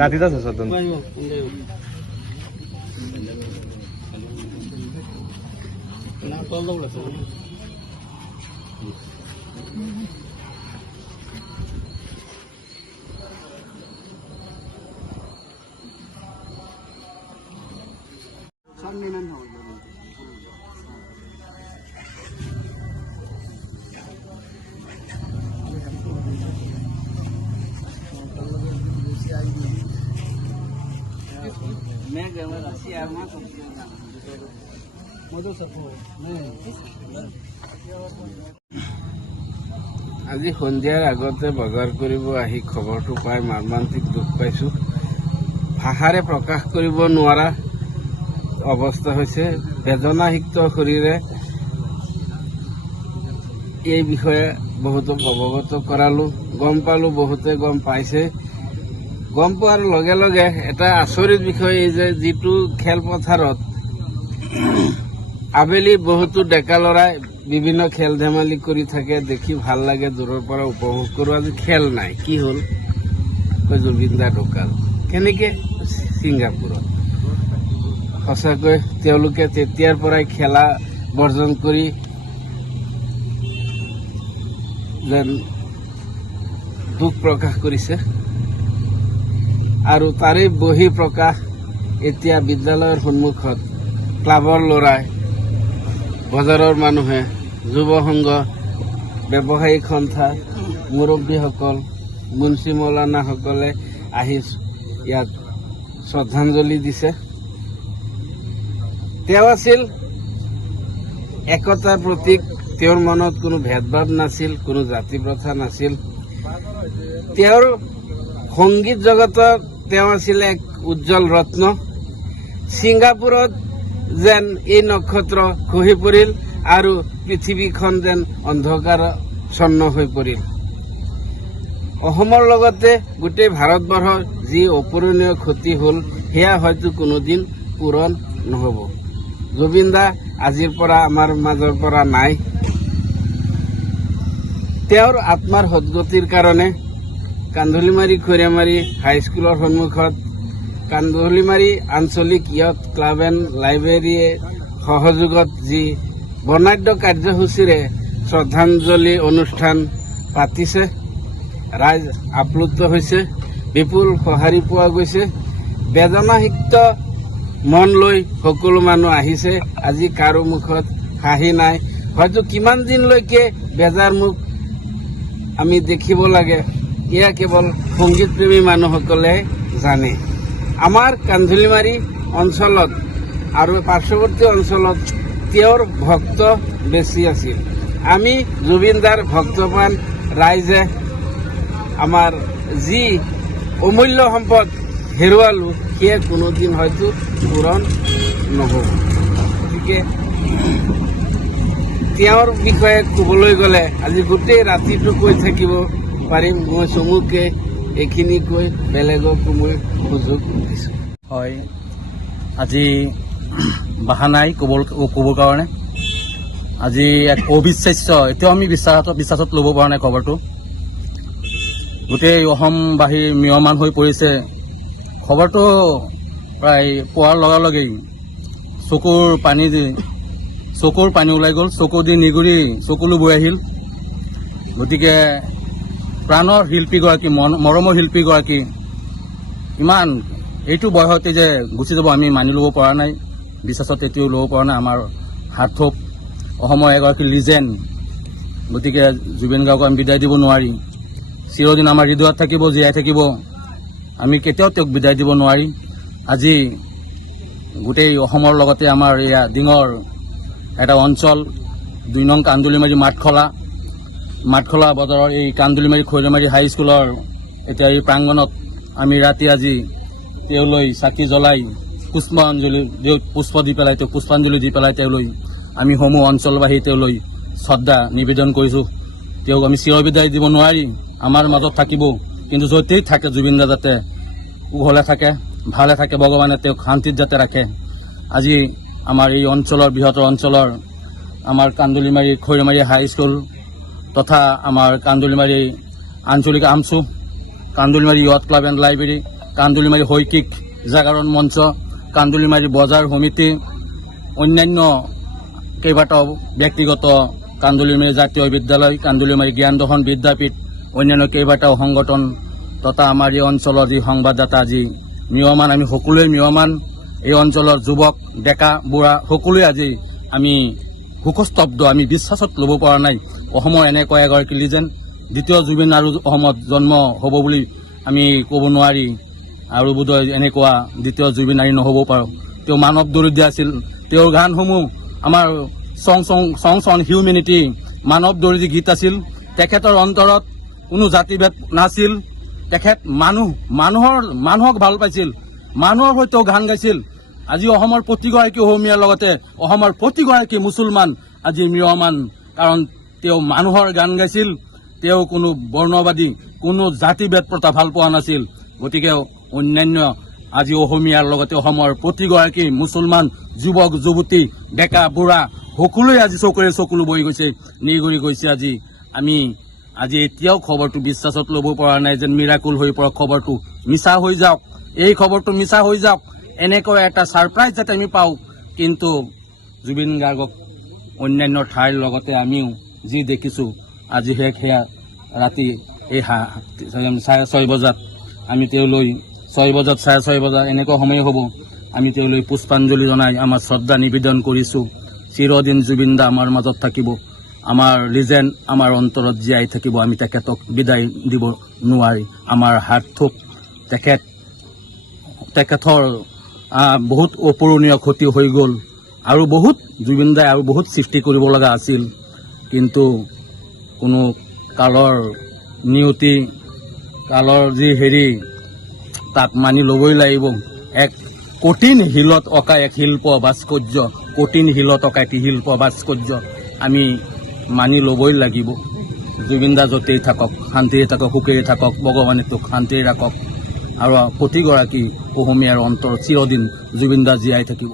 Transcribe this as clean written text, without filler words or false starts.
ৰাতিত আছে চৰ্দন আজি সন্ধিয়াৰ আগতে বজাৰ কৰিব আহি খবৰটো পাই মৰ্মান্তিক দুখ পাইছোঁ। ভাষাৰে প্ৰকাশ কৰিব নোৱাৰা অৱস্থা হৈছে। বেদনাসিক্ত শৰীৰে এই বিষয়ে বহুতক অৱগত কৰালোঁ। গম পালোঁ, বহুতে গম পাইছে। গম পোৱাৰ লগে লগে এটা আচৰিত বিষয় এই যে যিটো খেলপথাৰত আবেলি বহুতো ডেকা ল'ৰাই বিভিন্ন খেল ধেমালি কৰি থাকে, দেখি ভাল লাগে, দূৰৰ পৰা উপভোগ কৰোঁ। আজি খেল নাই, কি হ'ল? জুবিন দা ঢুকাল। কেনেকে? ছিংগাপুৰত। সঁচাকৈ তেওঁলোকে তেতিয়াৰ পৰাই খেলা বৰ্জন কৰি যেন দুখ প্ৰকাশ কৰিছে। আৰু তাৰে বহি প্ৰকাশ এতিয়া বিদ্যালয়ৰ সন্মুখত ক্লাবৰ ল'ৰাই, বজাৰৰ মানুহে, যুৱ সংঘ, ব্যৱসায়িক সন্থা, মুৰব্বীসকল, মুন্সী মৌলানাসকলে আহি ইয়াত শ্ৰদ্ধাঞ্জলি দিছে। তেওঁ আছিল একতাৰ প্ৰতীক। তেওঁৰ মনত কোনো ভেদভাৱ নাছিল, কোনো জাতি প্ৰথা নাছিল। তেওঁৰ সংগীত জগতত তেওঁ আছিল এক উজ্জ্বল ৰত্ন। ছিংগাপুৰত যেন এই নক্ষত্ৰ খহি পৰিল আৰু পৃথিৱীখন যেন অন্ধকাৰাচ্ছন্ন হৈ পৰিল। অসমৰ লগতে গোটেই ভাৰতবৰ্ষৰ যি অপূৰণীয় ক্ষতি হ'ল, সেয়া হয়তো কোনোদিন পূৰণ নহ'ব। জুবিন দা আজিৰ পৰা আমাৰ মাজৰ পৰা নাই। তেওঁৰ আত্মাৰ সদ্গতিৰ কাৰণে কান্ধুলিমাৰী খৰিয়ামাৰী হাইস্কুলৰ সন্মুখত কান্ধুলিমাৰী আঞ্চলিক ইয়থ ক্লাব এণ্ড লাইব্ৰেৰীয়ে সহযোগত যি বৰ্ণাঢ্য কাৰ্যসূচীৰে শ্ৰদ্ধাঞ্জলি অনুষ্ঠান পাতিছে, ৰাইজ আপ্লুত হৈছে, বিপুল সঁহাৰি পোৱা গৈছে। বেদনাসিক্ত মন লৈ সকলো মানুহ আহিছে। আজি কাৰো মুখত হাঁহি নাই। হয়তো কিমান দিনলৈকে বেজাৰ মুখ আমি দেখিব লাগে, এয়া কেৱল সংগীতপ্ৰেমী মানুহসকলে জানে। আমাৰ কান্ধুলিমাৰী অঞ্চলত আৰু পাৰ্শ্বৱৰ্তী অঞ্চলত তেওঁৰ ভক্ত বেছি আছিল। আমি জুবিনদাৰ ভক্তপ্ৰাণ ৰাইজে আমাৰ যি অমূল্য সম্পদ হেৰুৱালোঁ, সেয়া কোনোদিন হয়তো পূৰণ নহ'ব। গতিকে তেওঁৰ বিষয়ে ক'বলৈ গ'লে আজি গোটেই ৰাতিটো কৈ থাকিব পাৰিম। মই চমুকে এইখিনি কৈ বেলেগকো মই সুযোগ দিছোঁ। হয়, আজি ভাষা নাই ক'বৰ কাৰণে। আজি এক অবিশ্বাস্য, এতিয়াও আমি বিশ্বাসত ল'ব পৰা নাই খবৰটো। গোটেই অসমবাসী ম্ৰিয়মান হৈ পৰিছে। খবৰটো প্ৰায় পোৱাৰ লগে লগেই চকুৰ পানী ওলাই গ'ল, চকু দি নিগুৰি চকুলো বৈ আহিল। গতিকে প্ৰাণৰ শিল্পীগৰাকী, মৰমৰ শিল্পীগৰাকী ইমান এইটো বয়সতে যে গুচি যাব আমি মানি ল'ব পৰা নাই, বিশ্বাসত এতিয়াও ল'ব পৰা নাই। আমাৰ সাৰ্থক অসমৰ এগৰাকী লিজেণ্ড। গতিকে জুবিন গাৰ্গক আমি বিদায় দিব নোৱাৰি। চিৰদিন আমাৰ হৃদয়ত থাকিব, জীয়াই থাকিব। আমি কেতিয়াও তেওঁক বিদায় দিব নোৱাৰি। আজি গোটেই অসমৰ লগতে আমাৰ এয়া ডিঙৰ এটা অঞ্চল ২ নং কান্ধুলিমাৰী মাঠখলা বজাৰৰ এই কান্ধুলিমাৰী খৰিয়ামাৰী হাইস্কুলৰ এতিয়া এই প্ৰাংগণত আমি ৰাতি আজি তেওঁলৈ চাকি জ্বলাই পুষ্পাঞ্জলি দি পেলাই তেওঁলৈ আমি সমূহ অঞ্চলবাসী তেওঁলৈ শ্ৰদ্ধা নিবেদন কৰিছোঁ। তেওঁক আমি চিৰবিদায় দিব নোৱাৰি, আমাৰ মাজত থাকিব। কিন্তু য'তেই থাকে জুবিন দা যাতে কুশলে থাকে, ভালে থাকে, ভগৱানে তেওঁক শান্তিত যাতে ৰাখে। আজি আমাৰ এই অঞ্চলৰ বৃহত্তৰ অঞ্চলৰ আমাৰ কান্ধুলিমাৰী খৰিয়ামাৰী হাইস্কুল তথা আমাৰ কান্ধুলিমাৰী আঞ্চলিক আমচু, Kandulimari youth club and library, Kandulimari শৈক্ষিক জাগৰণ মঞ্চ, কান্দুলিমাৰী বজাৰ সমিতি, অন্যান্য কেইবাটাও ব্যক্তিগত কান্দুলিমাৰী জাতীয় বিদ্যালয়, কান্দুলিমাৰী জ্ঞান দৰ্শন বিদ্যাপীঠ, অন্যান্য কেইবাটাও সংগঠন তথা আমাৰ এই অঞ্চলৰ যি সংবাদদাতা আজি মিয়মান, আমি সকলোৱে মিয়মান। এই অঞ্চলৰ যুৱক ডেকা বুঢ়া সকলোৱে আজি আমি শোকস্তব্ধ, আমি বিশ্বাসত ল'ব পৰা নাই। অসমৰ এনেকুৱা এগৰাকী লিজেণ্ড, দ্বিতীয় জুবিন আৰু অসমত জন্ম হ'ব বুলি আমি ক'ব নোৱাৰি, আৰু বোধহয় এনেকুৱা দ্বিতীয় জুবিন আৰু নহ'ব পাৰোঁ। তেওঁ মানৱ দৰিদ্ৰ আছিল। তেওঁৰ গানসমূহ আমাৰ চংছ অন হিউমেনিটি, মানৱ দৰিদ্ৰ গীত আছিল। তেখেতৰ অন্তৰত কোনো জাতিভেদ নাছিল। তেখেত মানুহক ভাল পাইছিল, মানুহৰ সৈতেও গান গাইছিল। আজি অসমৰ প্ৰতিগৰাকী অসমীয়াৰ লগতে অসমৰ প্ৰতিগৰাকী মুছলমান আজি মিয়মান, কাৰণ তেওঁ মানুহৰ গান গাইছিল। তেওঁ কোনো বৰ্ণবাদী, কোনো জাতিভেদ প্ৰথা ভাল পোৱা নাছিল। গতিকে অন্যান্য আজি অসমীয়াৰ লগতে অসমৰ প্ৰতিগৰাকী মুছলমান যুৱক যুৱতী ডেকা বুঢ়া সকলোৱে আজি চকুলো বহি গৈছে, নিগৰি গৈছে। আজি এতিয়াও খবৰটো বিশ্বাসত ল'ব পৰা নাই, যেন মিৰাকুল হৈ পৰা খবৰটো মিছা হৈ যাওক, এই খবৰটো মিছা হৈ যাওক, এনেকৈ এটা ছাৰপ্ৰাইজ যাতে আমি পাওঁ। কিন্তু জুবিন গাৰ্গক অন্যান্য ঠাইৰ লগতে আমিও যি দেখিছোঁ, আজি সেয়া ৰাতি এই 6:30 বজাত আমি তেওঁলৈ 6 বজাত 6:30 বজাত এনেকুৱা সময় হ'ব, আমি তেওঁলৈ পুষ্পাঞ্জলি জনাই আমাৰ শ্ৰদ্ধা নিবেদন কৰিছোঁ। চিৰদিন জুবিন দা আমাৰ মাজত থাকিব, আমাৰ লিজেণ্ড আমাৰ অন্তৰত জীয়াই থাকিব। আমি তেখেতক বিদায় দিব নোৱাৰি। আমাৰ হাৰ্থোক তেখেতৰ বহুত অপূৰণীয় ক্ষতি হৈ গ'ল, আৰু বহুত জুবিন দাই আৰু বহুত সৃষ্টি কৰিব লগা আছিল। কিন্তু কোনো কালৰ নিয়তি, কালৰ যি তাক মানি ল'বই লাগিব। এক কঠিন শিলত অঁকা এক শিল্প ভাস্কৰ্য, কঠিন শিলত অঁকা এটি শিল্প ভাস্কৰ্য আমি মানি ল'বই লাগিব। জুবিন দা য'তেই থাকক, শান্তিৰে থাকক, সুখেৰে থাকক, ভগৱানে তোক শান্তিৰে ৰাখক, আৰু প্ৰতিগৰাকী অসমীয়াৰ অন্তৰত চিৰদিন জুবিন দা জীয়াই থাকিব।